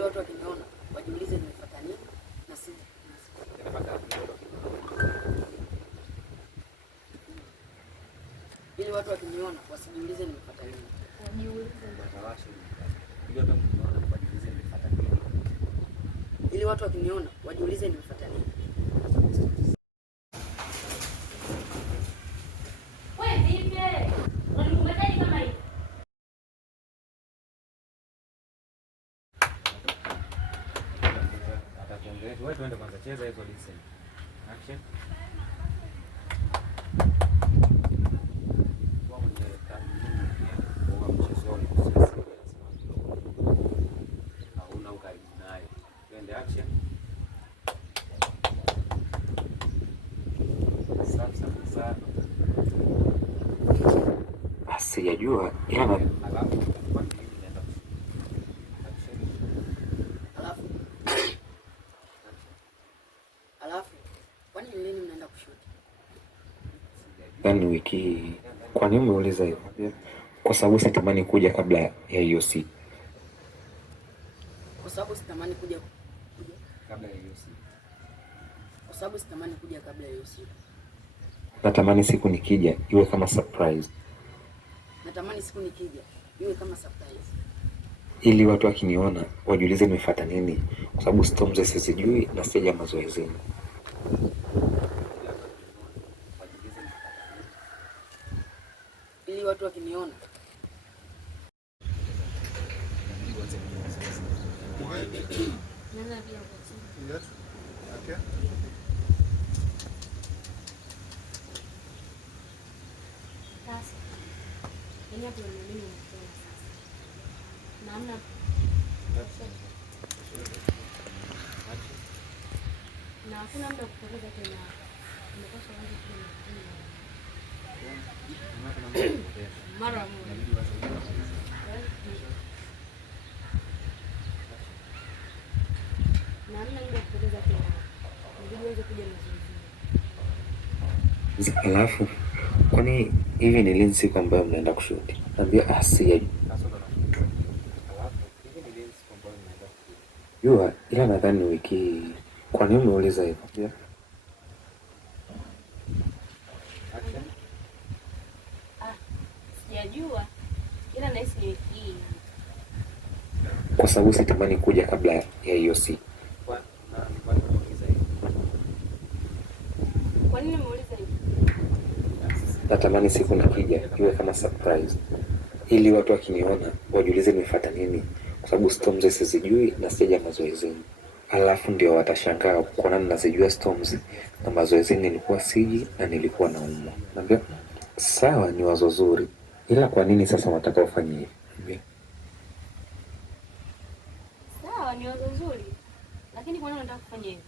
ili watu wakiniona wajiulize nimefuata nini na si ili watu wakiniona wasijiulize nimefuata nini. Ili watu wakiniona wajiulize nimefuata nini. Wewe tuende kwanza, cheza hizo listen. Action. Hauna ukaribu naye. Twende action. Sasa. Sijajua ila yaani wiki hii. Kwa nini umeuliza hivyo? Kwa sababu sitamani kuja kabla ya hiyo siku. Kwa sababu sitamani kuja kabla ya hiyo siku. Kwa sababu sitamani kuja kabla ya hiyo siku. Natamani siku nikija iwe kama surprise. Natamani siku nikija iwe kama surprise. Ili watu wakiniona wajiulize nimefuata nini, kwa sababu Storms sijui na sija mazoezini. Ili watu wakiniona na hakuna muda kupoteza tena. Mara moja. Na hamna muda kupoteza tena. Ndio uweze kuja mazoezi. Alafu kwani hivi ni lini siku ambayo mnaenda kushuti? Naambia sijajua. Jua ila nadhani wiki. Kwa nini umeuliza hivyo? Sijajua. Ila nahisi ni wiki hii. Kwa sababu sitamani kuja kabla ya hiyo siku. Kwa nini umeuliza hivyo? Natamani siku nikija iwe kama surprise. Ili watu wakiniona wajiulize nimefuata nini, kwa sababu Storms sijui na sija mazoezini. Alafu ndio watashangaa kwa nini nazijua Storms na mazoezini nilikuwa siji na nilikuwa naumwa. Naambia sawa, ni wazo zuri, ila kwa nini sasa wataka ufanye hivi? Sawa, ni wazo zuri, lakini kwa nini unataka kufanya hivi?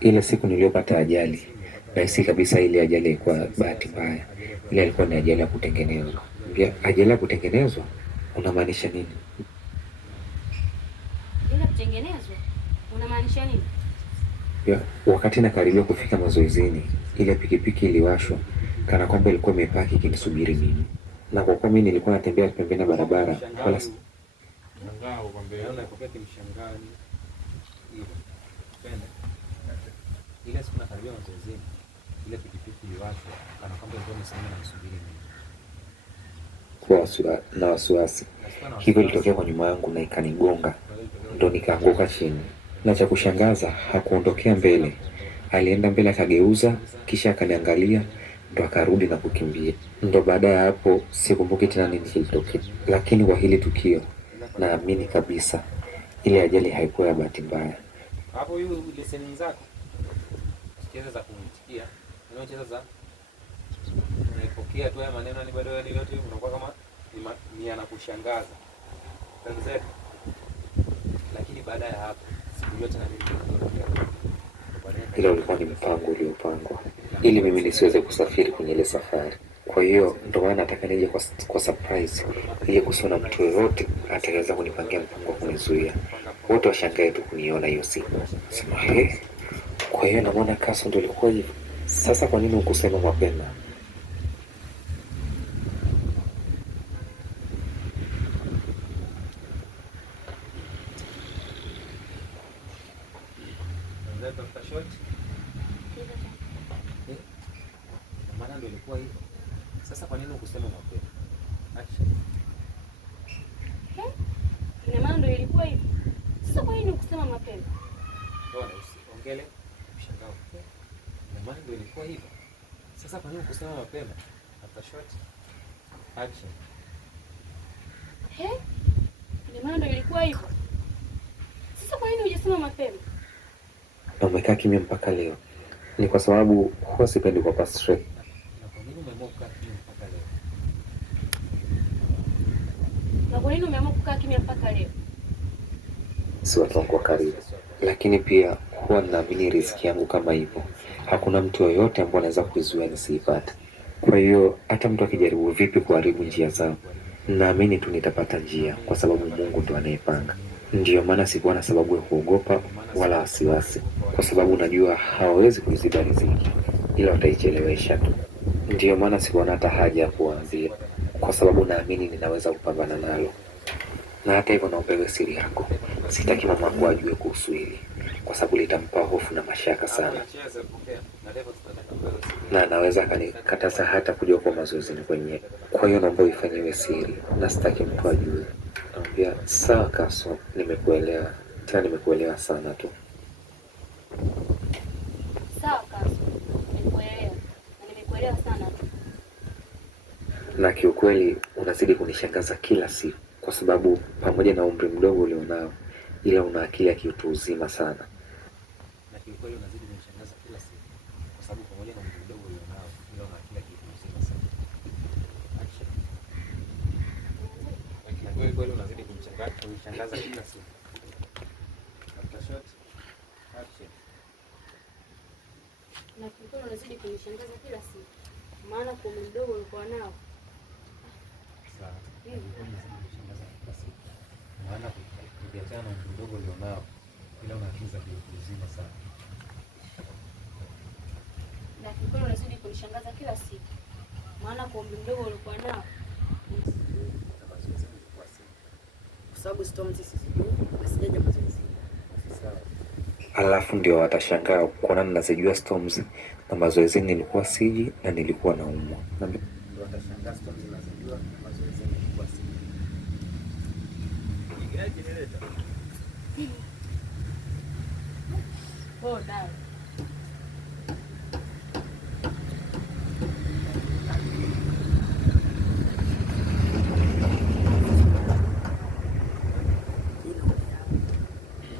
Ile siku niliyopata ajali, nahisi kabisa ile ajali ilikuwa bahati mbaya. Ile ilikuwa ni ajali ya kutengenezwa. Ajali ya kutengenezwa unamaanisha nini? Ile kutengenezwa unamaanisha nini? Wakati nakaribia kufika mazoezini, ile pikipiki iliwashwa kana kwamba ilikuwa imepaki ikinisubiri mimi. Na kwa kuwa mimi nilikuwa natembea pembeni ya barabara, wala mshangao kwamba unaona kopeti mshangani. Ile siku nakaribia mazoezini, ile pikipiki iliwashwa kana kwamba ilikuwa imesimama na kusubiri mimi. Na wasiwasi. Hivyo ilitokea kwa nyuma yangu na ikanigonga, ndo nikaanguka chini. Na cha kushangaza hakuondokea mbele, alienda mbele akageuza, kisha akaniangalia, ndo akarudi na kukimbia. Ndo baada ya hapo sikumbuki tena nini kilitokea, lakini kwa hili tukio naamini kabisa ile ajali haikuwa ya bahati mbaya. Hapo hiyo leseni zako cheza za kumtikia, unacheza za unaipokea tu haya maneno, ni bado yani yote unakuwa kama ni anakushangaza zetu. Lakini baada ya hapo sikujua tena nini kilitokea. Ile ulikuwa ni mpango uliopangwa ili mimi nisiweze kusafiri kwenye ile safari. Kwa hiyo ndo maana nataka nije kwa surprise, ili kusiona mtu yoyote ataweza kunipangia mpango wa kunizuia. Wote washangae tu kuniona hiyo siku. Sema kwa hiyo naona Kaso ndio ilikuwa hivyo. Sasa kwa nini ukusema mapema? Unaweza tafuta short. Maana ndio ilikuwa hivyo. Sasa kwa nini ukusema mapema? Action. Ina maana ndio ilikuwa hivyo. Sasa kwa nini ukusema mapema? Bora usiongele mshangao. Ina maana ndio ilikuwa hivyo. Sasa kwa nini ukusema mapema? Tafuta short. Action. Ina maana ndio ilikuwa hivyo. Sasa kwa nini hujasema mapema? Na umekaa kimya mpaka leo. Ni kwa sababu huwa sipendi kwa pass straight. Na kwa nini umeamua kukaa kimya mpaka leo? Na kwa nini umeamua kukaa kimya mpaka leo? Si watu wangu wa karibu, lakini pia huwa ninaamini riziki yangu kama hivyo. Hakuna mtu yoyote ambaye anaweza kuizuia nisiipate. Kwa hiyo hata mtu akijaribu vipi kuharibu njia zangu, naamini tu nitapata njia, kwa sababu Mungu ndo anayepanga. Ndiyo maana sikuwa na sababu ya kuogopa wala wasiwasi, kwa sababu najua hawawezi kuiziba riziki, ila wataichelewesha tu. Ndiyo maana sikuwa na hata haja ya kuwaambia, kwa sababu naamini ninaweza kupambana nalo. Na hata hivyo naomba iwe siri yako. Sitaki mama yangu ajue kuhusu hili, kwa sababu litampa hofu na mashaka sana, na anaweza akanikataza hata kuja kwa mazoezini kwenyewe. Kwa hiyo naomba uifanye iwe siri, na sitaki mtu ajue. Naambia sawa Kaso, nimekuelewa. Tena nimekuelewa sana tu. Sawa Kaso, nimekuelewa. Na nimekuelewa sana tu. Na kiukweli unazidi kunishangaza kila siku, kwa sababu pamoja na umri mdogo ulionao, ila una akili ya kiutu uzima sana. Na kiukweli unazidi kunishangaza kila siku, kwa sababu pamoja na umri mdogo ulionao, ila una akili ya kiutu uzima sana. Action. Na kiukweli unazidi kunishangaza kila siku. After shot. Action. Na kiukweli unazidi kunishangaza kila siku. Maana kwa umri mdogo ulikuwa nao. Sawa. Maana ukiachana na umri mdogo ulionao, ila una akili za kiutu uzima sana. Na kiukweli unazidi kunishangaza kila siku. Maana kwa umri mdogo ulikuwa nao. Kwa sababu Storm sisi sijui na sijaja mazoezi. Sawa. Alafu ndio watashangaa kuona ninazijua Storms na mazoezi nilikuwa siji na nilikuwa naumwa. Ndio watashangaa Storms zinazojua mazoezi nilikuwa siji. Oh, dai.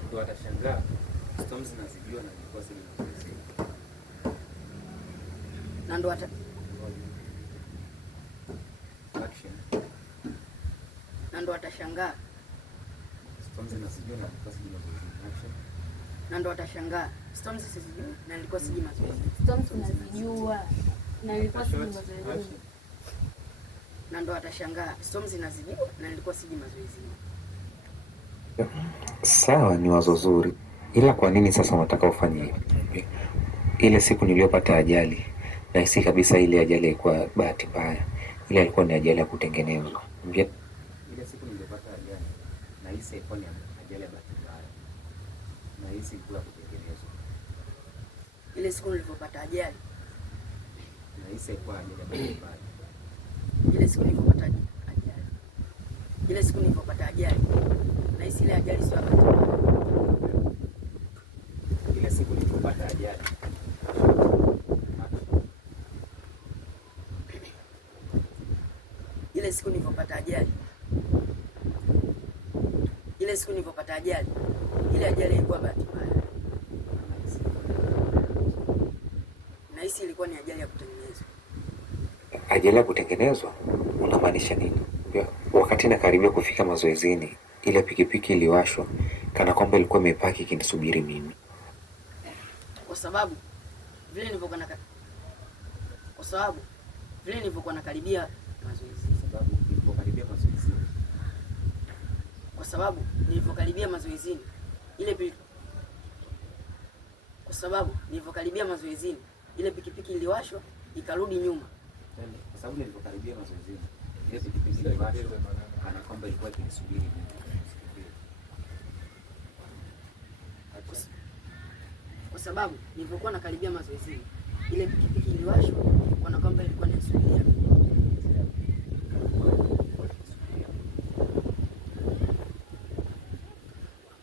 Ndio watashangaa Storms zinazojua na nilikuwa siji mazoezi. Na ndo Action. na ndo watashangaa. Storms zinazojua na nilikuwa siji mazoezi. Action. Na ndo watashangaa. Storm sisi sijui na nilikuwa siji mazoezi. Storms unazijua. Na nilikuwa siji mazoezi. Na ndo watashangaa. Storm zinazijua na nilikuwa siji mazoezi. Sawa, ni wazo zuri, ila kwa nini sasa unataka ufanye hivi? Ile siku niliyopata ajali, nahisi kabisa ile ajali ilikuwa bahati mbaya. Ile ilikuwa ni ajali ya kutengenezwa. Ile siku nilipata ajali, nahisi ilikuwa ni ajali ya bahati mbaya. Nahisi ilikuwa kutengenezwa. Ile siku nilipopata ajali, Nahisi ilikuwa ajali ya bahati mbaya. ile siku nilipopata ajali, ile siku nilipopata ajali, nahisi ile ajali sio ya bahati mbaya. Ile siku nilipopata ajali. Ile siku nilipopata ajali, ile siku nilipopata ajali, ile ajali ilikuwa bahati mbaya. Nahisi ilikuwa ni ajali ya kutengenezwa. Ajali ya kutengenezwa? Unamaanisha nini? Wakati nakaribia kufika mazoezini, ile pikipiki iliwashwa kana kwamba ilikuwa imepaki ikinisubiri mimi. Kwa sababu vile nilivyokuwa nakaribia mazoezi. Kwa sababu nilivyokaribia mazoezini, ile pikipiki iliwashwa ikarudi nyuma. Kwa sababu nilipokaribia mazoezini, ile pikipiki iliwashwa kana kwamba ilikuwa ikinisubiri mimi. Kwa sababu nilipokuwa nakaribia mazoezi ile pikipiki iliwashwa kwa kwamba ilikuwa inasubiria.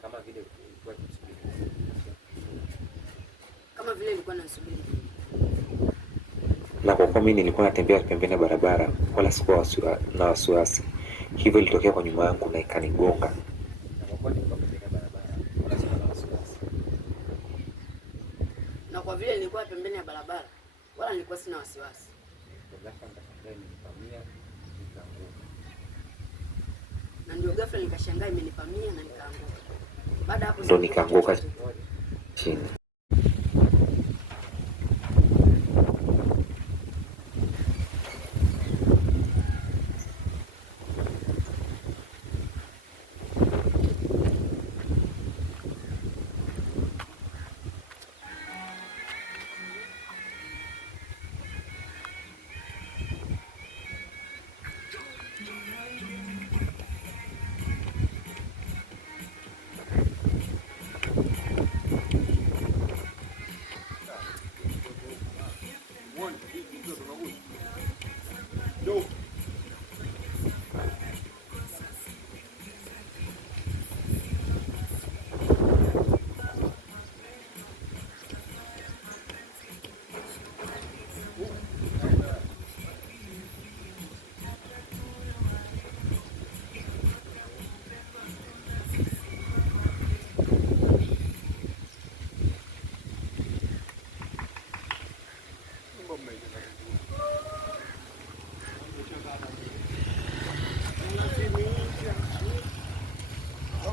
Kama vile ilikuwa inasubiri. Na kwa kuwa mimi nilikuwa natembea pembeni ya barabara wala sikuwa na wasiwasi, hivyo ilitokea kwa nyuma yangu na ikanigonga. Na kwa vile nilikuwa pembeni ya barabara wala nilikuwa sina wasiwasi. Na ndio ghafla nikashangaa imenipamia na nikaanguka. Baada hapo ndo nikaanguka chini.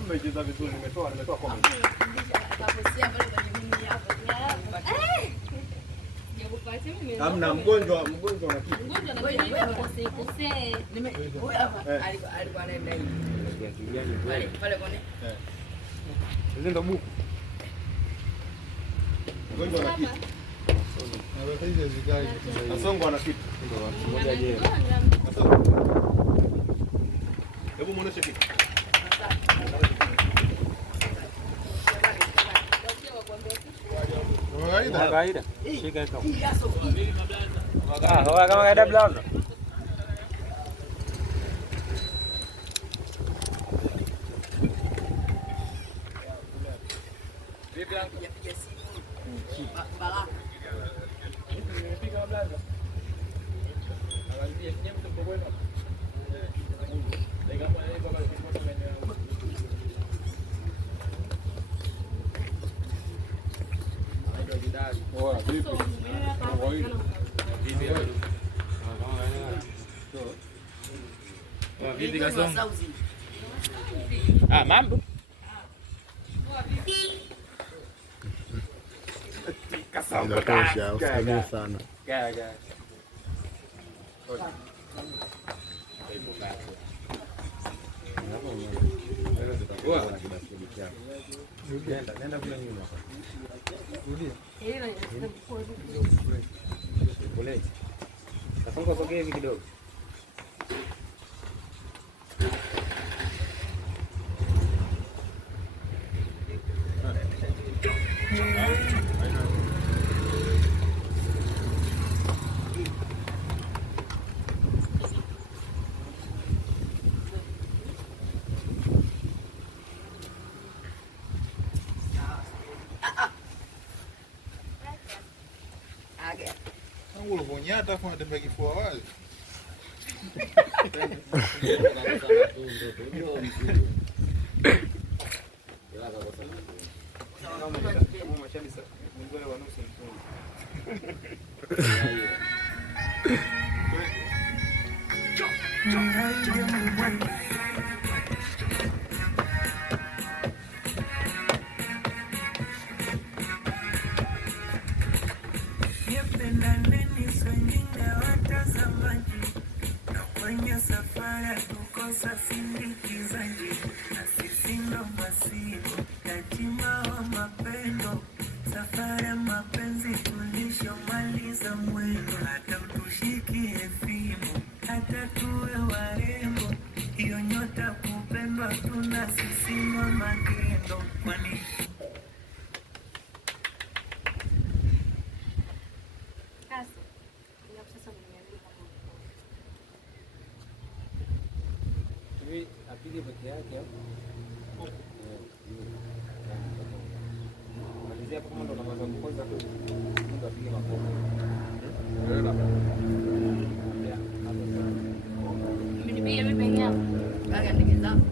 Umecheza vizuri, nimetoa comment. Hamna mgonjwa na kitu. Huyu hapa alikuwa anaenda hivi. Pale kone. Hizo ndo buku. Mgonjwa na kitu. Na hizo zikai. Nasongo ana kitu. Moja je. Hebu muoneshe kitu. Kawaida. Shika hiyo. Kama kawaida blaza. Vipi anapiga simu? Baraka. Nimepiga blaza. Angalia nyinyi mtu kwenda. Kama yeye baba alikuwa amenyoa. Mambo inatosha, usikamie sana. Nenda kule nyuma. Kasonga sogea hivi kidogo. Ulivonyata afu unatembea kifua wazi. Safari kukosa sindikizaji na sisi ndo masiku yatima wa mapendo. Safari ya mapenzi tulishomaliza mwendo, hata utushikie fimbo, hata tuwe warembo, hiyo nyota kupendwa tuna sisi ndo magendo. Kwani peke yake au? Malizia hapo kama ndo unaweza kupoza tu. Mtu apige makofi. Nipige mimi peke yangu. Kaka ndege zangu.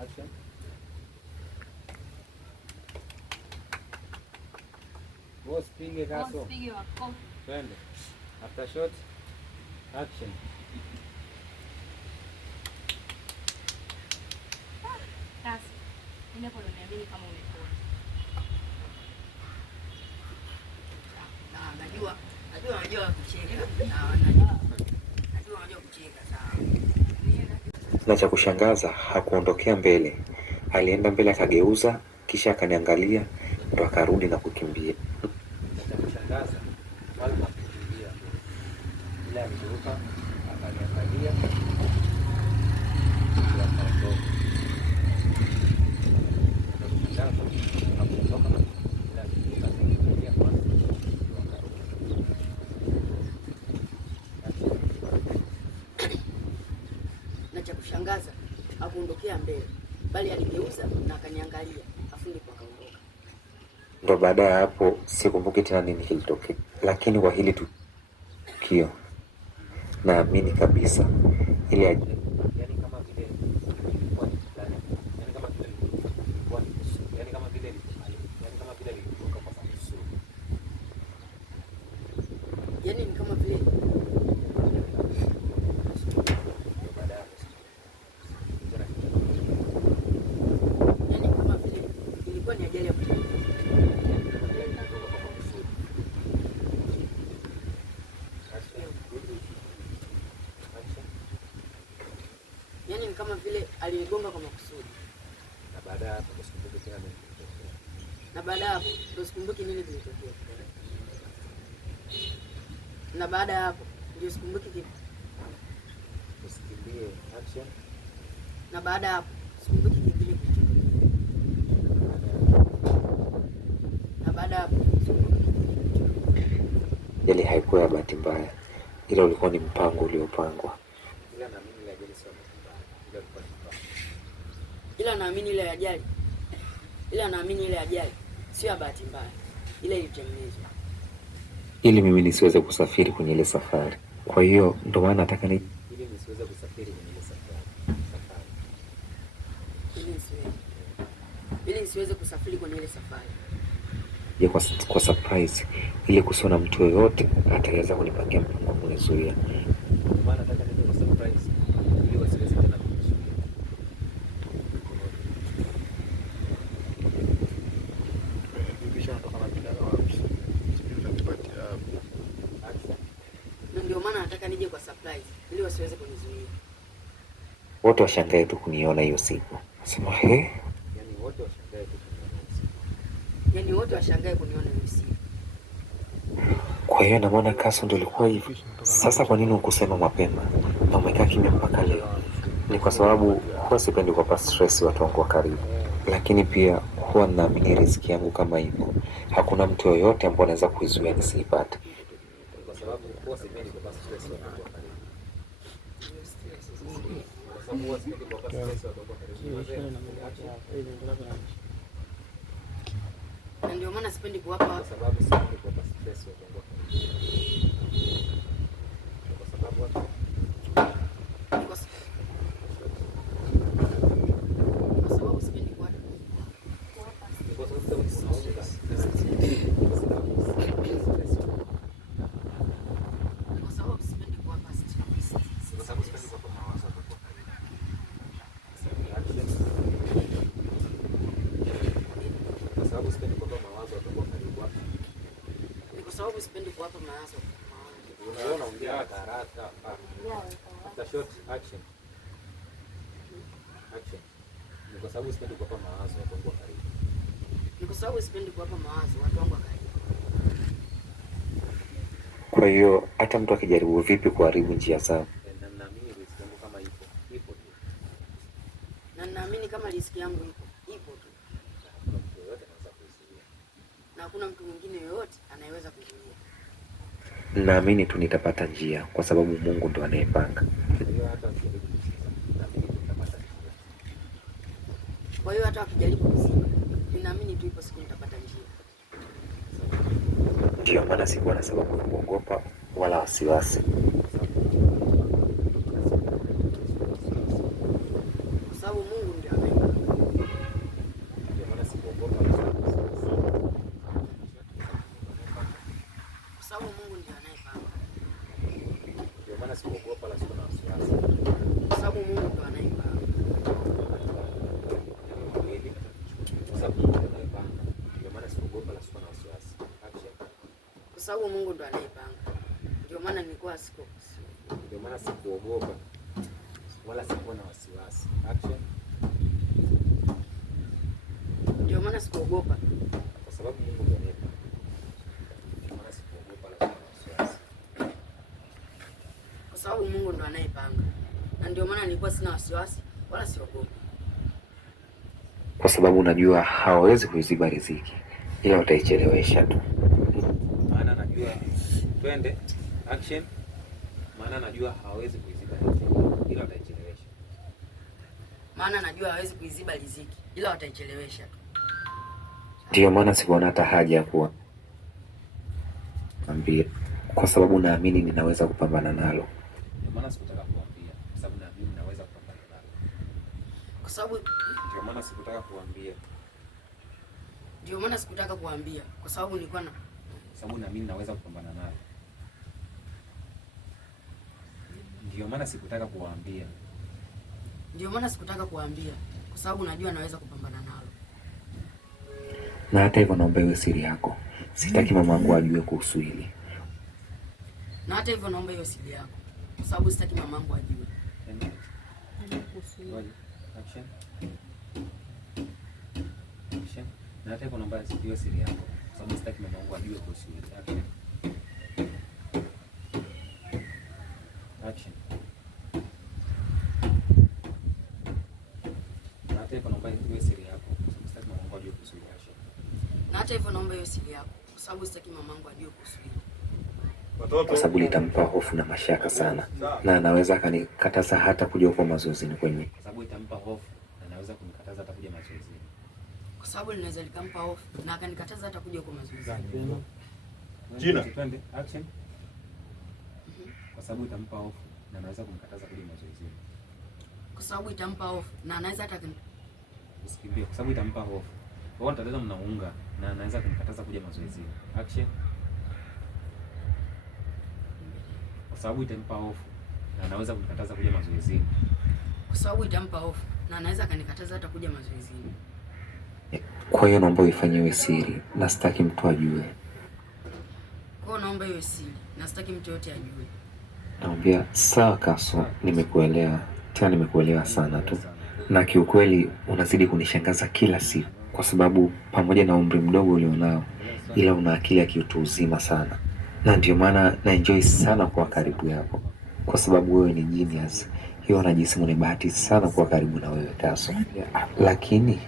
Action. Boss pige kaso. Pige makofi. Twende. After shot. Action. Kasi. Ninapo niamini kama umepona. Najua kucheka. Najua kucheka sawa. Na cha kushangaza hakuondokea mbele, alienda mbele akageuza, kisha akaniangalia, ndo akarudi na kukimbia. Cha kushangaza wala hakukimbia, ila aliruka akaniangalia, akaondoka. Cha kushangaza hakuondoka, ila aliruka akaniangalia kwanza, akaruka. Na cha kushangaza hakuondokea mbele, bali aligeuza na akaniangalia, afu ndipo akaondoka. Ndo baada ya hapo sikumbuki tena nini kilitokea, lakini kwa hili tukio naamini kabisa ile yani kama vile ilikuwa ni fulani, yani kama vile ilikuwa ni kusudi, yani kama vile ilitoka kwa kusudi, Yani ni kama vile ilikuwa ni ajali ya kutembea. Yani ni kama vile alinigonga kwa makusudi. na baada ya hapo sikumbuki tena nini kilitokea. Na baada ya hapo ndio sikumbuki nini kilitokea. Na baada ya hapo ndio sikumbuki kitu. Usikimbie. Action. Na baada ya hapo sikumbuki kingine kilichotokea. Na baada ya hapo sikumbuki kingine kilichotokea. ile haikuwa ya bahati mbaya, ila ulikuwa ni mpango uliopangwa. Ila naamini ile ajali sio mbaya. Ile ilikuwa ni mbaya. Ila naamini ile ajali sio ya bahati mbaya. Ile ilitengenezwa Ili mimi nisiweze kusafiri kwenye ile safari. Kwa hiyo ndo maana nataka Ili nisiweze kusafiri kwenye ile safari. ili nisiweze kusafiri kwenye ile safari. je kwa surprise, ili kusiona mtu yoyote ataweza kunipangia mpango kunizuia. Ndio maana nataka nije kwa surprise ili wasiweze tena kunizuia. Na ndio maana nataka nije kwa surprise ili wasiweze kunizuia. Wote washangae tu kuniona hiyo siku. Nasema Yaani wote washangae tu kuniona hiyo siku. Yaani wote washangae kuniona hiyo siku. kwa hiyo na maana Kaso ndio ilikuwa hivi. Sasa kwa nini hukusema mapema na umekaa kimya mpaka leo? Ni kwa sababu huwa sipendi kuwapa stress watu wangu wa karibu, lakini pia huwa naamini riziki yangu kama hivyo, hakuna mtu yoyote ambaye anaweza kuizuia nisiipate. Kwa sababu huwa sipendi kuwapa stress watu wa karibu. Kwa sababu huwa sipendi kuwapa stress watu wa karibu. Na ndio maana sipendi kuwapa Kwa sababu sipendi kuwapa stress watu wa karibu. Kwa sababu watu kwa sababu sipendi kuwapa kwa sababu unauza kwa sababu sipendi kuwapa stress. kwa sababu sipendi kuwapa mawazo watu wa karibu. Kwa sababu sipendi kuwapa mawazo watu wa karibu. Ni kwa sababu sipendi kuwapa mawazo. Unaona ongea haraka. After shot action. Action. Ni kwa sababu sipendi kuwapa mawazo watu wangu wa karibu. Ni kwa sababu sipendi kuwapa mawazo watu wangu wa karibu. Kwa hiyo hata mtu akijaribu vipi kuharibu njia zao, Na naamini riziki yangu kama ipo tu. Na naamini kama riziki yangu ipo tu. Hakuna mtu yoyote anaweza kuzuia. Na hakuna mtu mwingine yoyote anayeweza kuzuia. naamini tu nitapata njia, kwa sababu Mungu ndo anayepanga. Kwa hiyo hata wakijaribu kuziba, ninaamini tu ipo siku nitapata njia. Ndio maana sikuwa na sababu ya kuogopa wala wasiwasi. Kwa sababu Mungu ndiye anayepanga. Ndio maana sikuogopa. Kwa sababu Mungu ndiye anayepanga. Ndio maana sikuogopa wala sikuwa na wasiwasi. Kwa sababu Mungu ndiye anayepanga. Kwa sababu Mungu ndiye anayepanga. Ndio maana sikuogopa wala sikuwa na wasiwasi. Kwa sababu Mungu ndiye anayepanga. Ndio maana nilikuwa Ndio maana sikuogopa wala sikuwa na wasiwasi. Action. Ndio maana sikuogopa. Kwa sababu Mungu ndiye anayepanga. Ndio maana sikuogopa wala sikuwa na wasiwasi. Kwa sababu Mungu ndo anayepanga. Na ndio maana nilikuwa sina wasiwasi wala siogopi. Kwa sababu najua hawawezi kuiziba riziki, ila wataichelewesha tu. Maana najua twende action. Maana najua hawezi kuiziba riziki ila wataichelewesha. Maana najua hawezi kuiziba riziki ila wataichelewesha tu. Ndio maana sikuona hata haja ya kuambia, kwa sababu naamini ninaweza kupambana nalo. Ndio maana sikutaka kuambia kwa sababu naamini ninaweza kupambana nalo. Kwa sababu Ndio maana sikutaka kuambia. Ndio maana sikutaka kuambia kwa sababu nilikuwa na Kwa sababu naamini naweza kupambana nalo. Ndio maana sikutaka kuambia. Ndio maana sikutaka kuambia kwa sababu najua naweza kupambana nalo. Na hata hivyo naomba iwe siri yako. Sitaki mamangu ajue kuhusu hili. Na hata hivyo naomba hiyo siri yako kwa sababu sitaki mamangu ajue. Action. Action. Na hata hivyo naomba iwe siri yako kwa sababu sitaki mamangu ajue kuhusu hili. Action. Action. Na hata hivyo naomba iwe siri yako kwa sababu sitaki mamangu ajue kuhusu hili. Action. Na hata hivyo naomba hiyo siri yako kwa sababu sitaki mamangu ajue kuhusu hili. Kwa sababu litampa hofu na mashaka sana, na anaweza akanikataza hata kuja huko mazoezini kwenye. Kwa sababu itampa hofu na anaweza kunikataza hata kuja mazoezini. Kwa sababu linaweza likampa hofu na akanikataza hata kuja huko mazoezini. Jina. Twende action. Kwa sababu itampa hofu na anaweza kunikataza kuja mazoezini. Kwa sababu itampa hofu na anaweza hata Usikimbie kwa sababu itampa hofu. Kwa hiyo nitaweza mnaunga na anaweza kunikataza kuja mazoezini. Action. Kwa sababu itampa hofu na anaweza kunikataza kuja mazoezini. Kwa sababu itampa hofu na anaweza akanikataza hata kuja mazoezini. Kwa hiyo naomba uifanyiwe siri na sitaki mtu ajue. Kwa hiyo naomba iwe siri na sitaki mtu yote ajue. Naambia sawa Kaso, nimekuelewa. Tena nimekuelewa sana tu. Na kiukweli unazidi kunishangaza kila siku, kwa sababu pamoja na umri mdogo ulionao, ila una akili ya kiutu uzima sana. Na ndio maana na enjoy sana kuwa karibu yako, kwa sababu wewe ni genius. Hiyo najisi mwenye bahati sana kuwa karibu na wewe Kaso. Lakini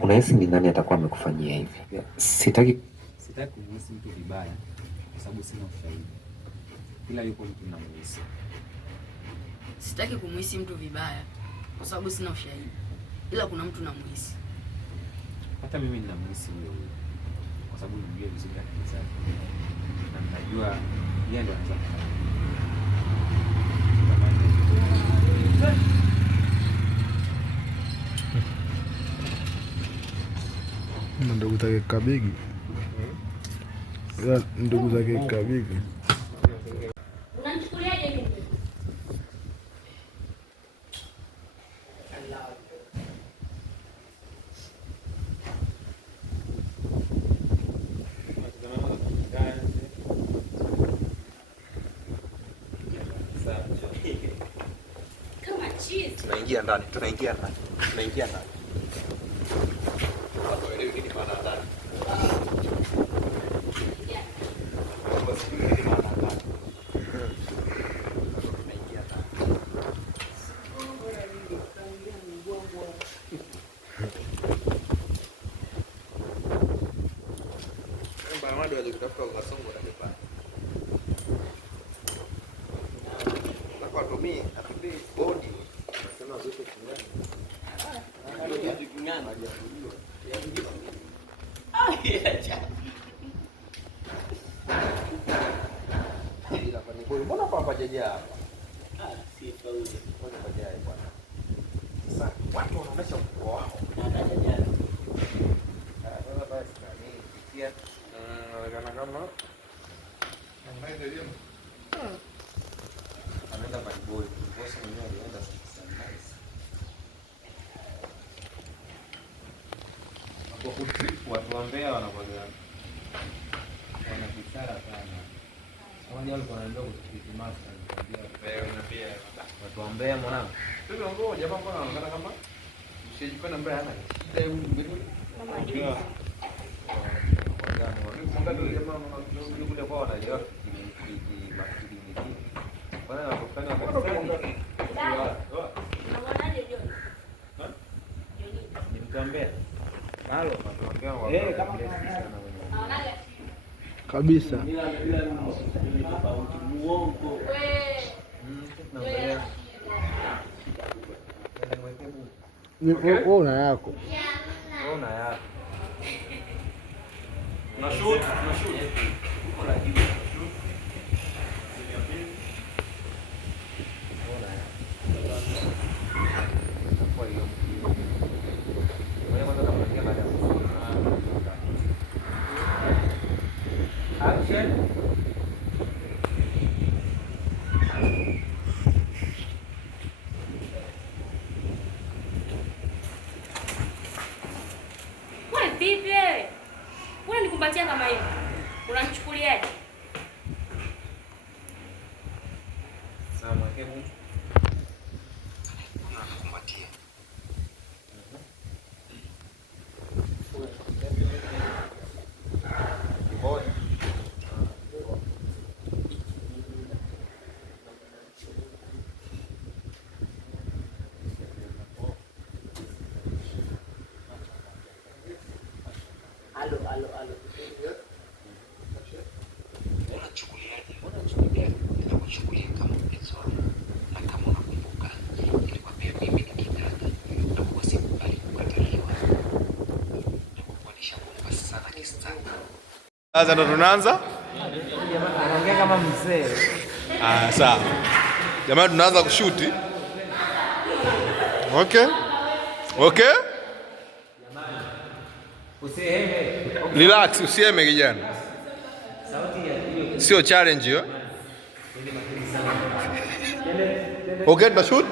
unahisi ni nani atakuwa amekufanyia hivi? Sitaki kumhisi mtu vibaya kwa sababu sina ushahidi. Ila yuko mtu namuhisi. Sitaki kumhisi mtu vibaya kwa sababu sina ushahidi. Ila kuna mtu namuhisi. Hata mimi ninamuhisi huyo kwa sababu nimjua vizuri akili zake. Na ninajua yeye ndo anaweza kufanya. Ndugu zake Kabigi. Ndugu zake Kabigi. Unanichukuliaje mimi? Kama cheese. Tunaingia ndani. Mbona kwa pajaja hapa? Si faulu. Mbona pajaja bwana? Sasa watu wanaonesha ukubwa wao. Sasa basi nani kitia kama anaenda Bible. Bosi mwenyewe alienda Sunrise. Hapo kutripu watu wa Mbeya wanakuja. Wana biashara sana. Wao walikuwa wanaenda kutrip master nikwambia wewe na pia watu wa Mbeya mwanangu. Sio ngo jamaa mbona anaonekana kama usijipenda Mbeya hana. Shida hiyo mbele. Ndio. Mwangalie yule jamaa mwanangu kule kwa wanaelewa bwana anafanya nimtambea halo natuambia kabisa tofauti muongo wewe una yako na shoot Kumbatia kama hiyo. Unamchukuliaje? Sawa, hebu. Kumbatia. Alo. Unachukulia kama mpenzi wangu, na kama unakumbuka nilikwambia mimi ni kijana na kwa sikubali kukataliwa. Nakuonyesha kwamba sana kistaka. Sasa ndo tunaanza? Anaongea kama mzee. Sawa. Jamani tunaanza kushuti. Okay. Usiheme. Relax, usiheme kijana. Sio challenge hiyo. Okay, tuna shoot.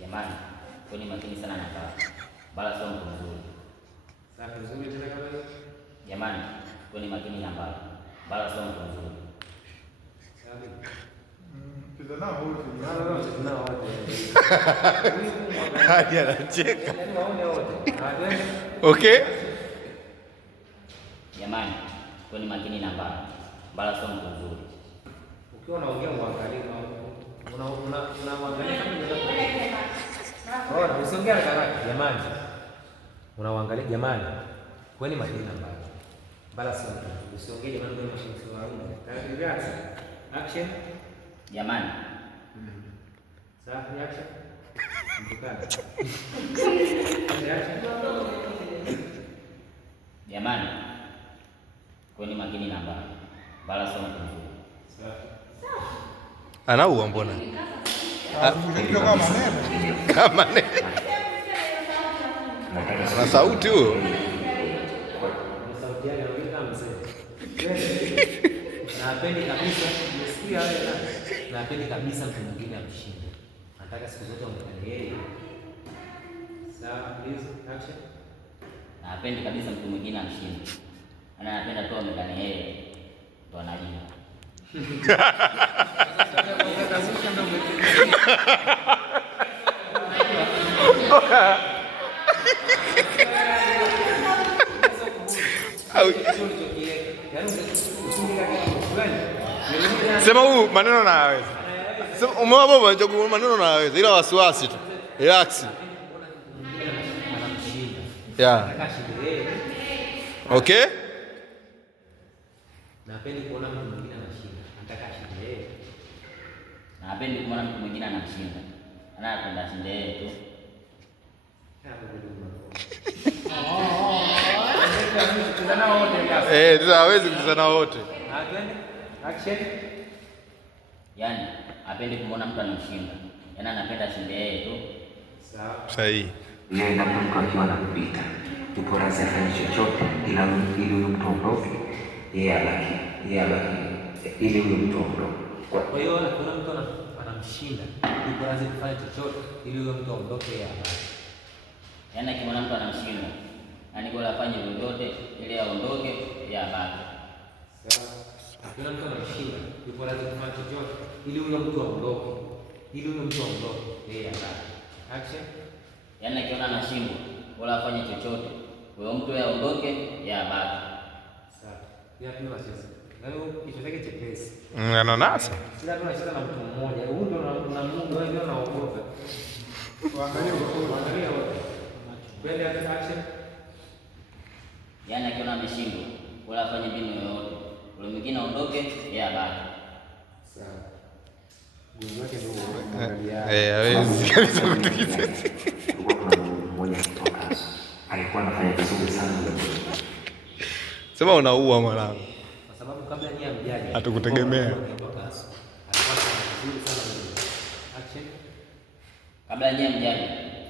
Jamani, kweni makini sana na bala sio mtu mzuri. Sasa nzuri tena kama hiyo. Jamani, kweni makini na bala sio mtu mzuri. Haya, anacheka. Okay. Jamani, kweni makini na bala sio mtu mzuri. Ukiwa unaongea uangalie unaangalia kama usiongea haraka jamani. Unaangalia jamani. Kweni makini na bala sio mtu. Usiongee jamani kama mshauri wangu. Relax. Action. Jamani. Sawa, action. Mtukana. Jamani, kweni makini na bala sio mtu mzuri. Anaua mbona? Kama nene. Na sauti huo. Sauti yake anaongea kama mzee. Napendi kabisa, umesikia wewe na napendi kabisa mtu mwingine amshinde. Nataka siku zote aonekane yeye. Sawa, please, action. Napendi kabisa mtu mwingine amshinde. Anapenda tu aonekane yeye ndo anajua. Sema huu maneno nayaweza. Sema umeona baba anachokuwa maneno nayaweza ila wasiwasi tu. Relax. Yeah. Okay? Napendi kuona mtu mwingine anashinda. Nataka ashinde yeye. Napendi kuona mtu mwingine anamshinda. Anapenda ashinde yeye tu. Sasa hawezi kukutana wote. Action. Yaani, hapendi kumwona mtu anamshinda. Yaani anapenda ashinde yeye tu. Sawa. Sahihi. Yeye na mtu akiwa anapita. Yupo radhi afanye chochote ili huyo mtu aondoke. Yeye abaki. Ili huyo mtu aondoke. Kwa hiyo kuna mtu anamshinda. Yupo radhi kufanya chochote ili huyo mtu aondoke yeye abaki. Yaani akimwona mtu anamshinda, yaani bora afanye vyovyote ili aondoke yeye abaki. Sawa. Kuna mtu anamshinda, yupo radhi kufanya chochote ili huyo mtu aondoke. Yeye abaki. Action. Yaani akiona anashindwa, bora afanye chochote huyo mtu yeye aondoke yeye abaki. Sawa. Pia tunacheza. Leo kichwa chake chepesi. Ananasa. Sasa tunacheza na mtu mmoja. Huyu ndo na Mungu wewe ndio unaogopa. Tuangalie wote. Kwenda action. Yaani akiona ameshindwa, bora afanye mbinu yoyote. Ule mwingine aondoke yeye abaki. Sawa. Mungu wake ndio hawezi kabisa kutikisa. Mmoja kutoka alikuwa anafanya vizuri sana. Sema unaua mwanangu. Kwa sababu kabla yeye amjaje. Hatukutegemea. Kabla yeye mjani,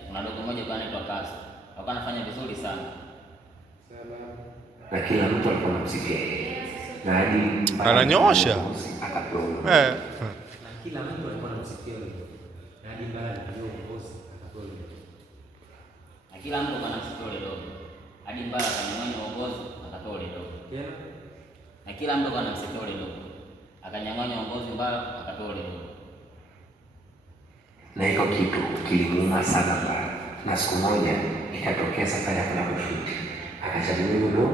kuna dogo mmoja kwa anaitwa Kaso. Alikuwa anafanya vizuri sana. Na kila mtu alikuwa anamsifia. Na hadi ananyoosha. Na kila mtu alikuwa anamsifia yeye. Na hadi mbaya ndio bosi akapewa yeye. Na kila mtu anamsifia yule dogo. Hadi mbaya akanyang'anya uongozi akatoa yule dogo. Tena? Na kila mtu anamsifia yule dogo. Akanyang'anya uongozi mbaya akatoa yule dogo. Na hiko kitu kilimuuma sana Mbara. Na siku moja ikatokea safari ya kwenda kushuti. Akachagua yule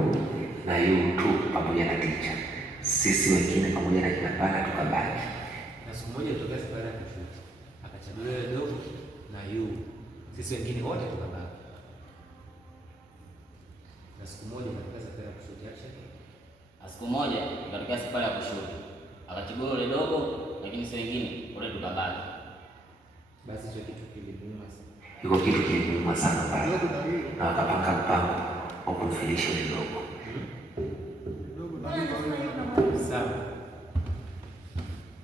na yule tu pamoja na ticha. Sisi wengine pamoja na kina Mbara tukabaki. Na siku moja ilitokea safari ya kushuti. Akachagua yule dogo na yule. Sisi wengine wote tukabaki. Na siku moja ilitokea safari ya kushuti action. Siku moja ikatokea safari ya kushuti. Akachagua yule dogo lakini sisi wengine wote tukabaki. Basi hicho kitu kilimuuma sana. Hiko kitu kilimuuma sana Mbara. Na wakapanga mpango wa kumfelisha yule dogo. Sawa.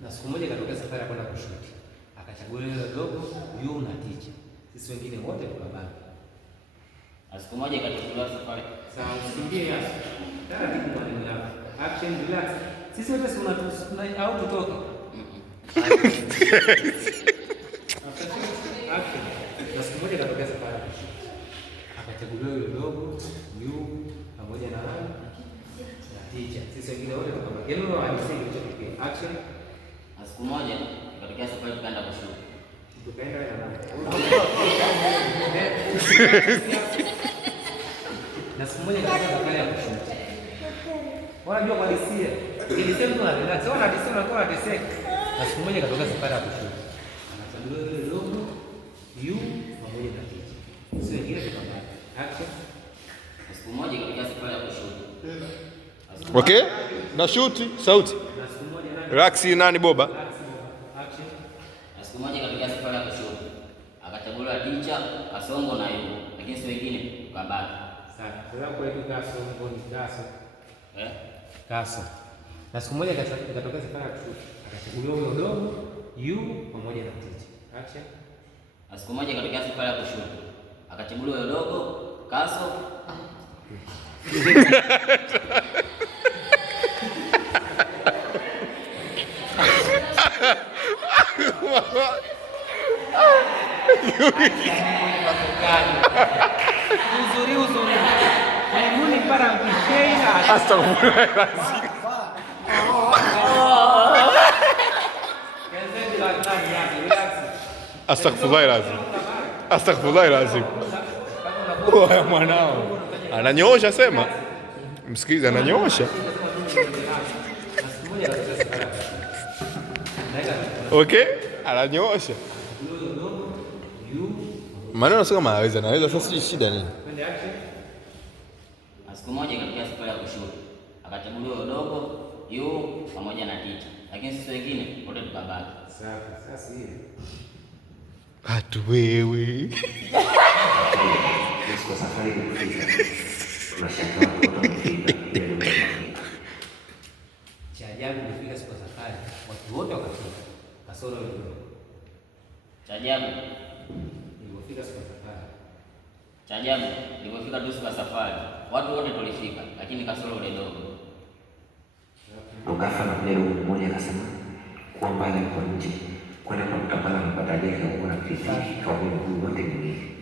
Na siku moja ikatokea safari ya kwenda kushuti. Akachagua yule dogo, yule na ticha. Sisi wengine wote tukabaki. Na siku moja ikatokea safari. Sawa, usikimbie hapo. Taratibu maneno yako. Action, relax. Sisi wote tuna au tutoke. Action. Na siku moja ikatokea safari. Akachaguliwa yule dogo, yu pamoja na nani? Na ticha. Sisi wengine wote tukabaki. Yaani wao hadithi kilichotokea. Action. Na siku moja ikatokea safari tukaenda kushuti. Tukaenda na nani? Na siku moja ikatokea safari ya kushuti. Wanajua kwa hisia. Ilisema mtu anataka. Sio hadithi unakuwa unateseka. Na siku moja ikatokea safari ya kushuti. Anachaguliwa yule dogo, yu pamoja na ticha. Sio wengine tukabaki. Action. Na siku moja ikatokea safari ya kushuti. Okay? Na shuti sauti. Na siku moja nani? Relax nani Boba? Action. Na siku moja ikatokea safari ya kushuti. Akachaguliwa ticha, Kasongo na yule. Lakini sisi wengine tukabaki. Sawa. Sasa kwa hiyo Kaso ngoni Kaso. Kaso. Na siku moja ikatokea safari ya kushuti. Akachaguliwa huyo dogo, yu pamoja na ticha. Action. Na siku moja ikatokea safari ya kushuti. Akachaguliwa yule dogo, Kaso. Uzuri. Mbinguni para mkisheina. Astaghfirullah lazim. Astaghfirullah lazim. Oya mwanao. Ananyoosha sema. Msikize ananyoosha. Okay? Ananyoosha. Maneno sio kama anaweza sasa shida nini? Siku moja katika safari ya kushuka akachaguliwa udogo yu pamoja na Tita, lakini sisi wengine wote tukabaki. Sasa hiyo hatu wewe kwa safari kufika tunashangaa watu wamefika cha ajabu kufika siku safari watu wote wakafika kasoro ile cha ajabu ilipofika siku safari cha ajabu ilipofika tu siku safari watu wote tulifika, lakini kasoro ile dogo. Ukafa na mleo mmoja akasema kwamba yuko nje kwenda kwa mtambala mpata ile kwa kuna kitu kwa mguu wote miwili.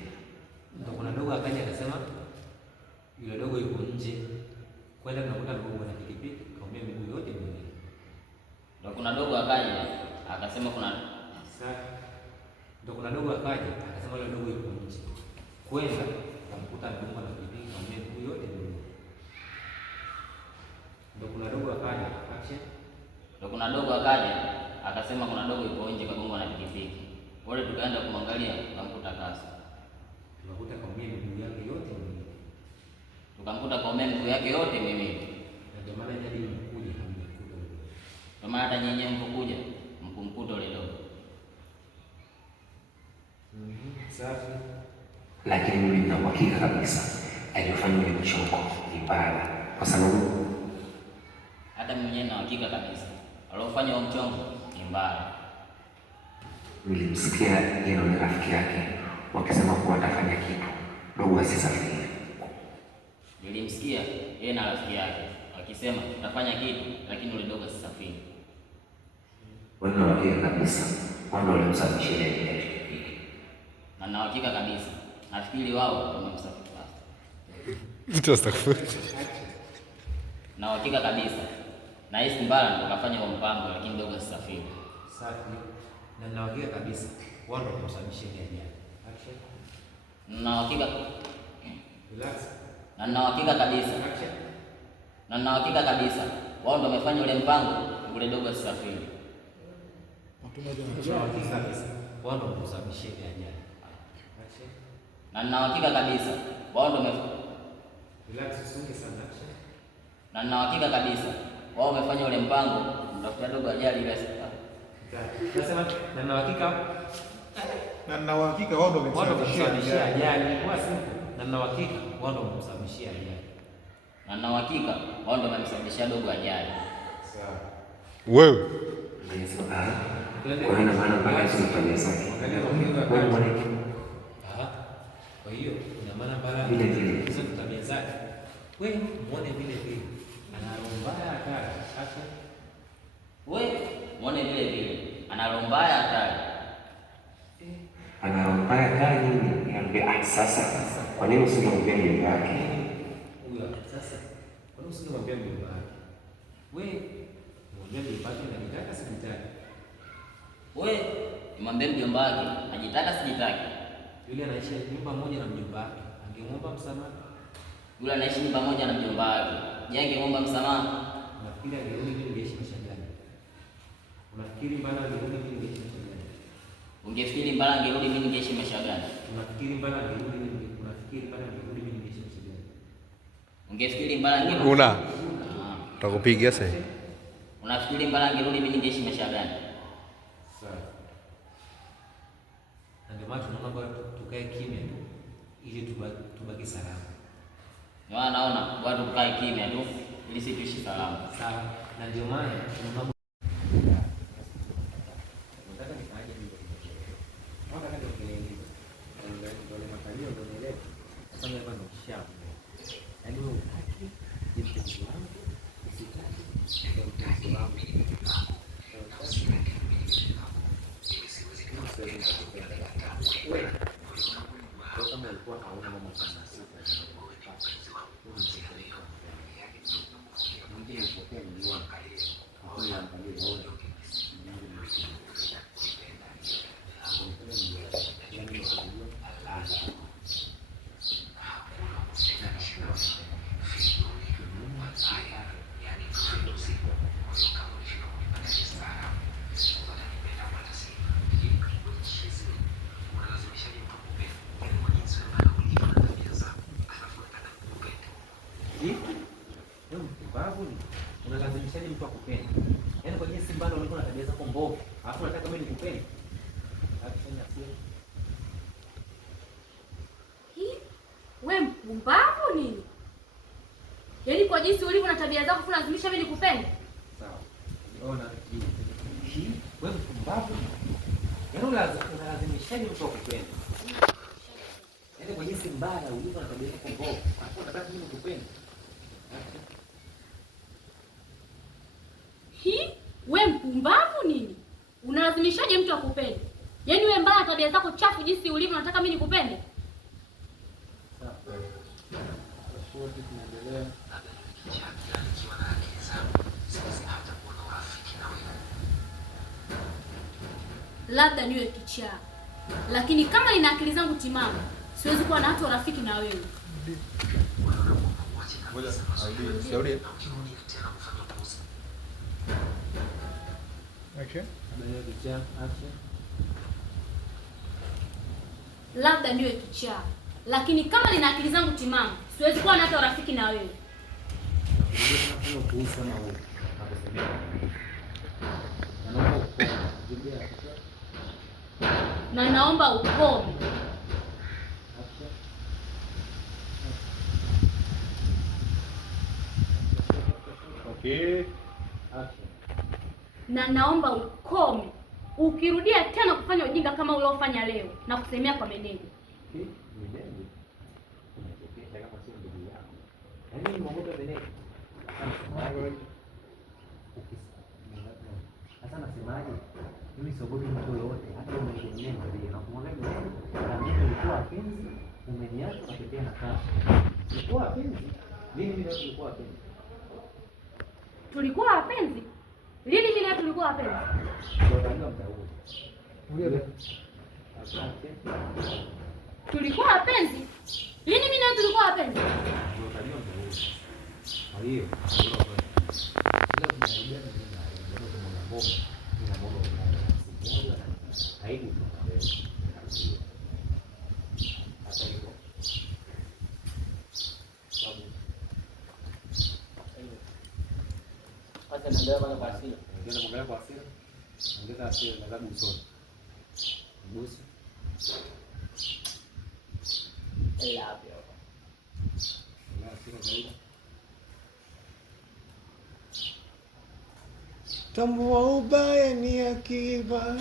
Ndio kuna dogo akaja akasema yule dogo yuko nje kwenda tunakuta dogo na pikipiki kaumia miguu yote miwili. Ndio kuna dogo akaja akasema ndio kuna dogo akaja akasema yule dogo yuko nje kwenda tunakuta dogo na pikipiki kaumia miguu yote miwili. Ndio kuna dogo akaja akasema kuna dogo yuko nje kagongwa na pikipiki. Wale tukaenda kumwangalia tukamkuta kasa. Tukakuta kaumia miguu yake yote miwili. Tukamkuta kaumia miguu yake yote miwili. Na ndio maana jadi mkuja hamkuja. Ndio maana hata nyenye mpokuja mkumkuta ile dogo. Safi. Lakini mimi nina uhakika kabisa aliyofanya ile mchoko ni mbaya kwa sababu hata mimi mwenyewe na uhakika kabisa alofanya huo mchongo ni mbaya. Nilimsikia yeye na rafiki yake wakisema kuwa atafanya kitu dogo asisafiri. Nilimsikia yeye na rafiki yake wakisema tutafanya kitu lakini yule dogo asisafiri. Wana uhakika kabisa wao walimsafisha ile. Na na uhakika kabisa nafikiri wao wamemsafiri fast. Astaghfirullah. Na uhakika kabisa na hisi mbaya ndo kafanya huo mpango lakini dogo asisafiri. Safi. Na ninawaambia kabisa wao ndio kusababisha ile ajali. Action. Na uhakika Relax. Na nina uhakika kabisa. Action. Na nina uhakika kabisa wao ndio wamefanya ule mpango ule dogo asisafiri. Wao ndio kusababisha ile ajali. Action. Na nina uhakika kabisa wao ndio wamefanya. Relax, usunge sana. Action. Na nina uhakika kabisa wao wamefanya ule mpango mtafutia dogo ajali ile siku. Nasema na nina uhakika wao ndio wamesababishia ajali. Kwa siku na nina uhakika wao ndio wamesababishia ajali. Na nina uhakika wao ndio wamemsababishia dogo ajali. Sawa. Wewe Kwa hiyo maana mpaka sisi tunafanya sasa. Kwa hiyo ina maana bala vile hizo tabia zake. Wewe muone vile anarombaya hatari. Acha. Wewe muone vile anarombaya hatari. Anarombaya hatari nini? Niambia sasa. Kwa nini usimwambie mjomba wake? Huyo sasa. Kwa nini usimwambie mjomba wake? Wewe mwambie mjomba wake anataka sijitaki. Wewe mwambie mjomba wake anajitaka sijitaki. Yule anaishi nyumba moja na mjomba wake. Angemwomba msamaha. Yule anaishi nyumba moja na mjomba wake. Je, angemwomba msamaha? Nafikiri angerudi mimi ningeishi maisha gani? Unafikiri mbona angerudi mimi ningeishi maisha gani? Ungefikiri mbona angerudi mimi ningeishi maisha gani? Unafikiri mbona angerudi mimi ningeishi maisha gani? Ungefikiri mbona angerudi? Utakupigia sasa. Unafikiri mbona angerudi mimi ningeishi maisha gani? Sawa. Ndio maana tunaona bora tukae kimya tu ili tubaki salama. Ndio maana naona bora tukae kimya tu ili sisi tuishi salama. Sawa. Na ndio maana tunaona nataka nifanye hivyo. Nataka niongelee hivyo. Ndio makalio ndio nielewe. Sasa hapa ndo kishapo. Yaani wewe utaki jibu langu usitaki ndio mpenzi wangu. Kama ulikuwa hauna mambo sana sita. Ndio kwa ndio. Kwa angalia bora. unalazimishaje mtu akupende? Yaani kwa jinsi mbali ulikuwa na tabia zako mbovu, alafu unataka mimi nikupende? Akifanya siri. Wewe mpumbavu nini? Yaani kwa jinsi ulivyo na tabia zako unalazimisha mimi nikupende? Sawa. Unaona hii? Wewe mpumbavu. Yaani unalazimishaje mtu akupende? Yaani kwa jinsi mbaya ulivyo na tabia zako mbovu, alafu unataka mimi nikupende? Wewe mpumbavu nini? Unalazimishaje mtu akupende? Yaani wewe mbaya tabia zako chafu jinsi ulivyo unataka mimi nikupende? Sawa. Wote tunaendelea. Labda niwe kichaa, lakini kama nina akili zangu timamu siwezi kuwa na hata rafiki na wewe. Ngoja, arudie. Action. Labda niwe kichaa, lakini kama nina akili zangu timamu siwezi kuwa na hata rafiki na wewe. Na naomba ukome. Okay. Na naomba ukome. Ukirudia tena kufanya ujinga kama uliofanya leo na kusemea kwa meneja. Sasa nasemaje? Mimi siogopi mtu yoyote, hata umeniambia ndio na kumwambia na mimi nilikuwa wapenzi, umeniacha na kutembea na kazi. Nilikuwa wapenzi? Mimi ndio nilikuwa wapenzi. Tulikuwa wapenzi? Lini mimi na tulikuwa wapenzi? Ndio ndio mtauo. Asante. Tulikuwa wapenzi? Lini mimi na tulikuwa wapenzi? Ndio ndio mtauo. Kwa hiyo, ndio tunarudi tambua ubaya ni akiba,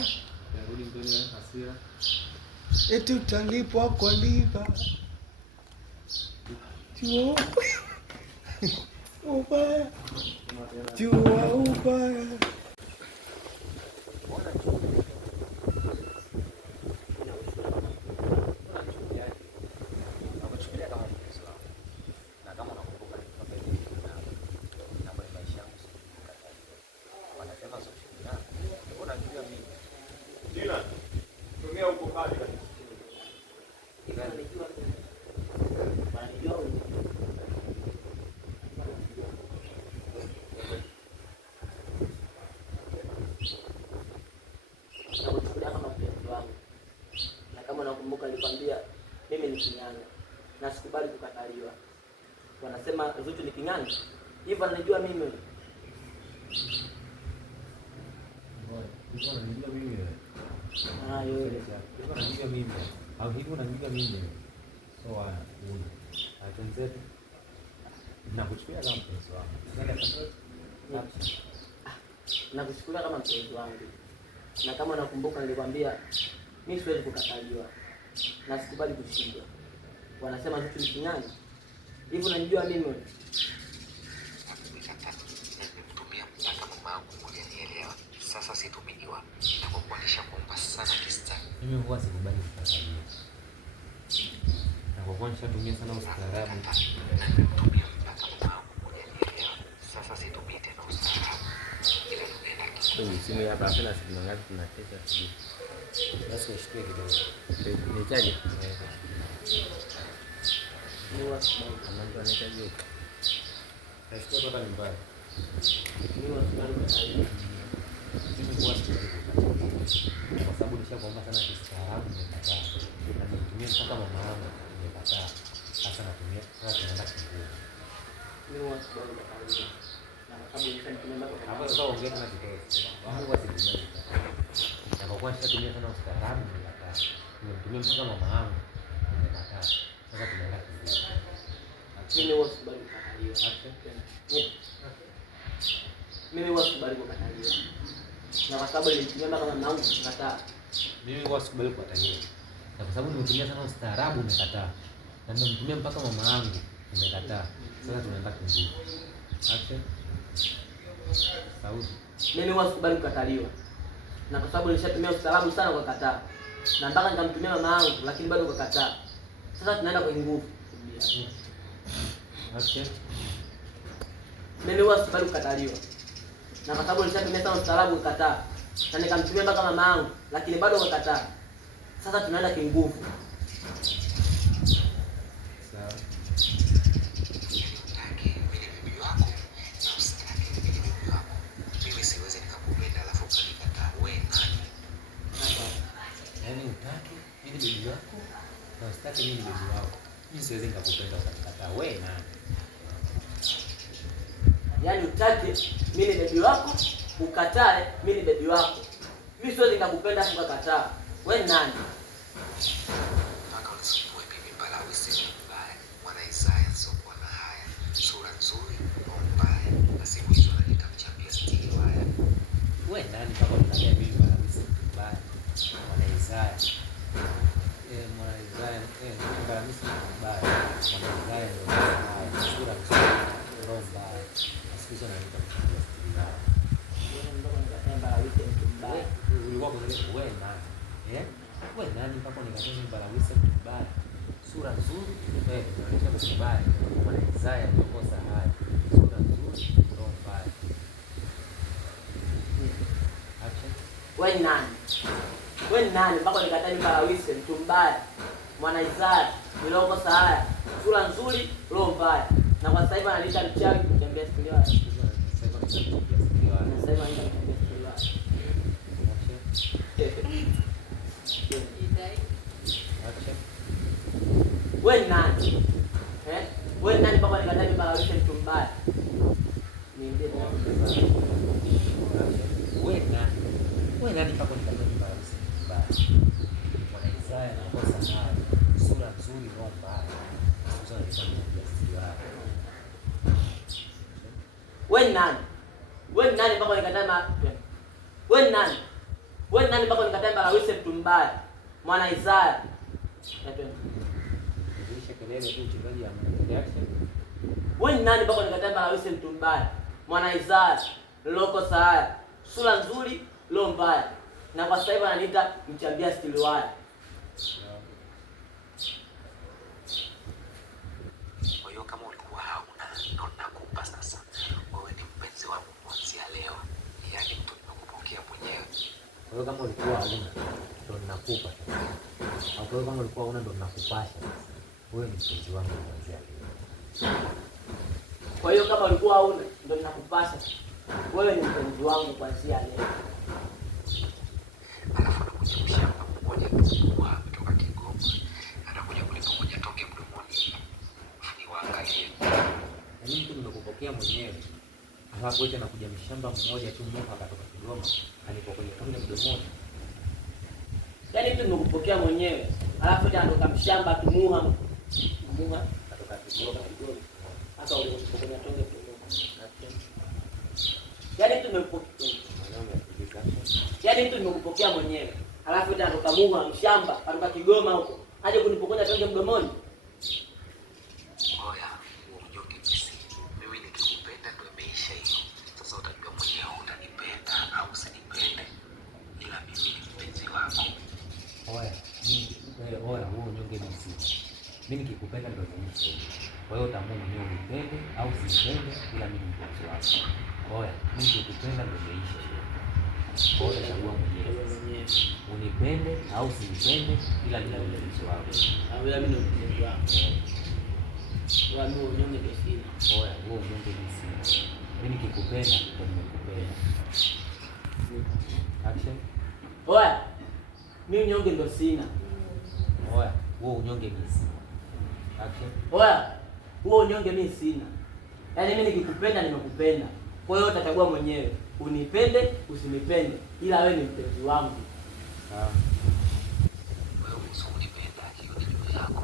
eti utalipwa kwa liva. Jua ubaya, jua ubaya. Nakumbuka nilikwambia mimi ni kinyanya na sikubali kukataliwa. Wanasema Zuchu ni kinyanya. Hivyo ananijua mimi. Hivyo unanijua mimi. Yeye. Hivyo unanijua mimi. Au hivyo unanijua mimi. So huyu. Atenzetu. Nakuchukulia kama mpenzi wangu. Nakuchukulia kama mpenzi wangu. Na kama nakumbuka nilikwambia mimi siwezi kukataliwa. Na sikubali kushindwa. Wanasema Zuchu ni kinyanya. Hivyo unanijua mimi. Nimekutumia mpaka mama yangu hujanielewa. Sasa situmijiwa na kukuanisha kuomba sana kistani. Mimi huwa sikubali kukataliwa. Na kwa kuwa nishatumia sana ustaarabu. Nimekutumia mpaka mama yangu hujanielewa. Sasa situmii tena ustaarabu. Ila napenda kwenye simu hapa hapana siku ngapi tunacheza sijui. Basi nishike kidogo. Nihitaji. Ni wasibu. Kama mtu anahitaji huko. Nasikia toka nyumbani. Ni wasibu. Mimi huwa sikubali kwa sababu nishakuomba sana kistaarabu nimekataa. Na nitumie mpaka mama yangu nimekataa. Sasa natumia kwa tunaenda kingine. Ni wasibu. Hapo sasa ongea na kitoto. Mungu asilimeni. Na kwa kuwa nishatumia sana ustaarabu nimekataa. Nimetumia mpaka mama yangu nimekataa. Sasa tunaenda kuzidi. Mimi huwa sikubali kukataliwa. Mimi huwa sikubali kukataliwa. Na kwa sababu nilitumia mpaka mama yangu nikakataa. Mimi huwa sikubali kukataliwa. Na kwa sababu nimetumia sana ustaarabu nimekataa. Na nimemtumia mpaka mama yangu nimekataa. Sasa tunaenda kuzidi. Acha. Sauti. Mimi huwa sikubali kukataliwa. Na kwa sababu nilishatumia ustaarabu sana kwa kataa. Na mpaka nikamtumia mama yangu lakini bado ukakataa. Sasa tunaenda kwa nguvu. Acha. Mimi huwa sikubali kukataliwa. Na kwa sababu nilishatumia sana ustaarabu kukataa. Na nikamtumia mpaka mama yangu lakini bado ukakataa. Sasa tunaenda kinguvu. Sawa. Yaani utaki mimi ni bibi wako na usitaki mimi ni bibi wako. Mimi siwezi nikakupenda ukakataa. Wewe nani? Yaani utaki mimi ni bibi wako, ukatae mimi ni bibi wako. Mimi siwezi nikakupenda ukakataa. Wewe nani? Mpaka unisumbue bibi Mbalawi si mbaya. Mwana Isaya sio kwa na haya. Sura nzuri na mbaya. Na siku hizo nitamchambia stili waya. Wewe nani mpaka unaniambia bibi Mbalawi si mbaya? Mwana Isaya. Mwana Isaya, Mbalawi si mbaya. Mwana Isaya ndio mbaya. Sura nzuri na mbaya. Na siku hizo nitamchambia stili waya. Wewe nani? Wewe nani mpaka unikataze Mbalawi si mbaya? Sura nzuri, tunaonyesha mbaya. Mwana Isaya ndio kosa haya. Sura nzuri, roho mbaya. Acha. Wewe nani? Wewe nani mpaka unikatae Mbalawi si mtu mbaya? Mwana Isaya ndio kosa haya. Sura nzuri, roho mbaya. Na kwa sasa hivi analiita mchawi kutembea sikiliwa. Sasa hivi anaita kutembea sikiliwa. Wewe nani? Wewe nani mpaka unikatae Mbalawi si mtu mbaya? Niambie tena. Wewe nani? Wewe nani mpaka unikatae Mbalawi si mtu mbaya? Mwana Isaya na kosa haya. Sura nzuri, roho mbaya. Sasa nitakwambia stili wako. Wewe nani? Wewe nani mpaka unikatae Wewe nani? Wewe nani mpaka unikatae Mbalawi si mtu mbaya? Mwana Isaya. Dirisha kelele tu uchungaji anaendelea action. Wewe nani mpaka unikatae Mbalawi si mtu mbaya? Mwana Isaya, loko saa, sura nzuri, roho mbaya. Na kwa sasa hivi ananiita mchambia stili waya. Kwa hiyo kama ulikuwa hauna ndo nakupa sasa. Wewe ni mpenzi wangu kuanzia leo. Yaani mtu nimekupokea mwenyewe. Kwa hiyo kama ulikuwa hauna ndo ninakupa. Au kwa hiyo kama ulikuwa hauna ndo ninakupasha. Wewe ni mpenzi wangu kuanzia leo. Kwa hiyo kama ulikuwa hauna ndo ninakupasha. Wewe ni mpenzi wangu kuanzia leo. Alafu anakuja mshamba mmoja mkubwa kutoka Kigoma. Anakuja kulipa moja toke mdomoni. Ni waangalie. Yaani mtu nimekupokea mwenyewe. Alafu eti anakuja mshamba mmoja tu mmoja akatoka Kigoma. Alipokuja tonge mdomoni. Yaani mtu nimekupokea mwenyewe. Alafu eti anatoka mshamba kimuha. Kimuha Katoka Kigoma. hata ulipokuja tonge mdomoni. Yaani mtu nimekupokea. Yaani mtu nimekupokea mwenyewe. Alafu eti anatoka muha mshamba kutoka Kigoma huko. Aje kunipokonya tonge mdomoni. Oya, unyonge kisi. Mimi nikikupenda ndo imeisha hiyo. Sasa utajua mwenyewe utanipenda au usinipende. Ila mimi ni mpenzi wako. Oya, wewe unyonge misi. Mimi nikikupenda ndo imeisha. Kwa hiyo utaamua mwenyewe unipende au usinipende, ila mimi ni mpenzi wako. Oya, mimi nikikupenda ndo imeisha. Kwa hiyo utachagua mwenyewe. Unipende au usinipende, ila mimi ni mpenzi wako. Au mimi ni mpenzi wako. Wewe ni unyonge kesi. Oya, wewe unyonge misi. Mimi nikikupenda ndo nimekupenda. Action. Oya, mimi unyonge ndo sina. Oya, wewe unyonge misi. Action. Oya, huo unyonge mimi sina. Yaani mimi nikikupenda nimekupenda. Kwa hiyo utachagua mwenyewe, unipende usinipende, ila wewe ni mpenzi wangu. Wewe usinipenda, hiyo ni juu yako.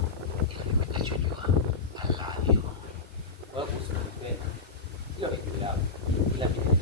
Ila ninachojua I love you. Wewe usinipenda, hiyo ni juu yako. Ila mimi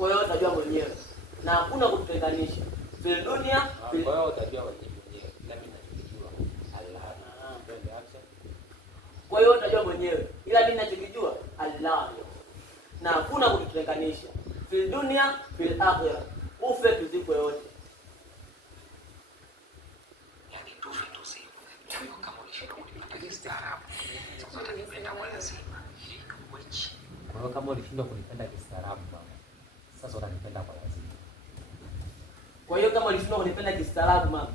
kwa hiyo utajua mwenyewe na hakuna kututenganisha. Fil dunia kwa hiyo utajua mwenyewe. Ila mimi ninachojua Allah. Twende action. Kwa hiyo utajua mwenyewe, ila mimi ninachojua Allah. Na hakuna kututenganisha. Fil dunia fil akhirah. Ufe tuzikwe wote. Yaani tufe tuzikwe. Kama ulishinda kunipata kistaarabu. Sasa utanipenda kwa lazima. Kwa hiyo kama ulishindwa kunipenda kistaarabu baba, sasa utanipenda kwa lazima. Kwa hiyo kama ulishindwa kunipenda kistaarabu mama,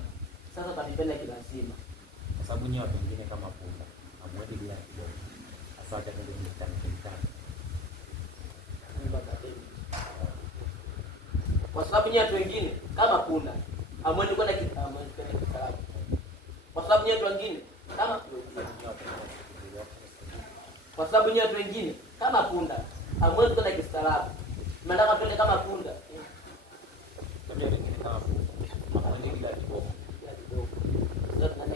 sasa utanipenda kilazima. Kwa sababu nyinyi watu wengine kama punda, hamwezi bila kidogo. Sasa hata ndio mtanipenda. Kwa sababu nyinyi watu wengine kama punda, hamwezi kwenda kistaarabu. Kwa sababu nyinyi watu wengine kama Kwa sababu nyinyi watu wengine kama punda, hamwezi kwenda kistaarabu. Mnataka twende kama punda. Tabia nyingine kama punda. Hamwezi bila kidogo. Ndio tunataka.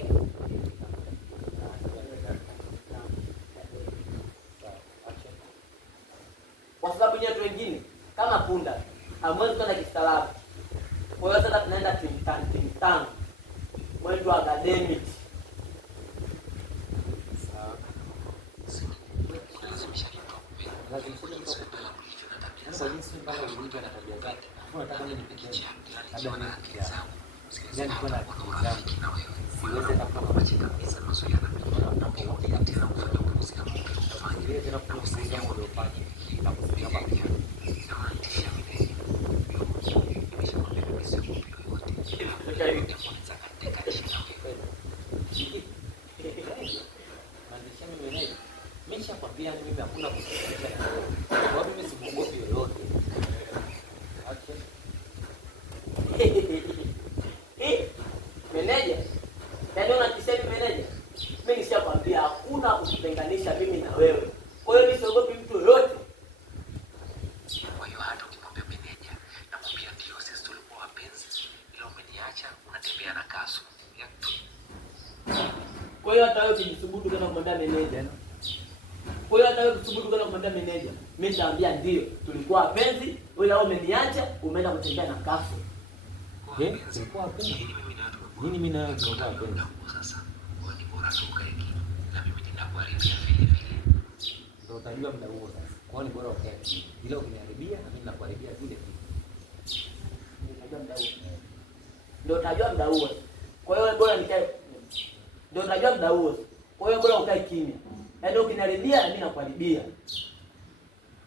Kwa sababu nyinyi watu wengine kama punda, hamwezi kwenda kistaarabu. Kwa hiyo sasa tunaenda timtang. Mwendo wa academic. Mimi hakuna kusikiliza. Kwa mimi sikuogopi yoyote. Meneja. Yaani unakisema meneja. Mimi nishakwambia hakuna kutenganisha mimi na wewe. Kwa hiyo mimi siogopi mtu yoyote. Kwa hiyo hata ukimwambia meneja, namwambia ndio sisi tulikuwa wapenzi. Ila umeniacha unatembea na Kasu. Kwa hiyo hata wewe ukijisubutu kwenda kumwambia meneja. Kwa hiyo hata wewe ukisubutu kwenda kumwambia meneja, mimi nitaambia ndio tulikuwa wapenzi, wewe leo umeniacha, umeenda kutembea na Kasu. Tulikuwa wapenzi. Nini mimi na wewe tulikuwa wapenzi? Sasa wewe ni bora toka hiki. Na mimi ninakuharibia vile vile. Ndio utajua muda huo sasa. Kwa hiyo ni bora ukae chini. Bila ukiniharibia na mimi nakuharibia vile vile. Ndio muda huo. Ndio utajua muda huo. Kwa hiyo bora nikae. Ndio utajua muda huo. Kwa hiyo bora ukae kimya. Yaani ukiniharibia na mimi nakuharibia.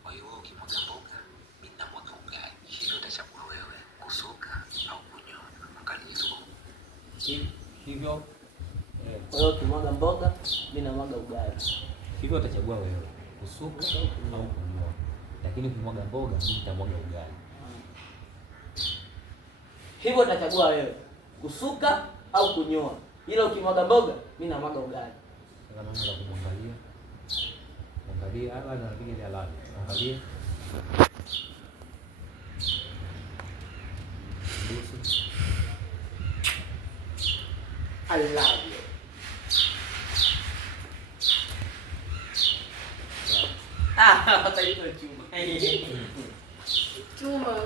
Kwa hiyo ukimwaga mboga, mimi namwaga ugali. Hilo utachagua wewe, kusuka au kunyoa. Angalizo. Hivyo kwa hiyo ukimwaga mboga, mimi namwaga ugali. Hivyo utachagua wewe, kusuka au kunyoa. Lakini ukimwaga mboga, mimi nitamwaga ugali. Hivyo utachagua wewe, kusuka au kunyoa. Ila ukimwaga mboga, mimi namwaga ugali. Kama namna ya kumwangalia. Angalia hapa na anapiga ile alama. Angalia. I love you. Hata hiyo chuma. Chuma.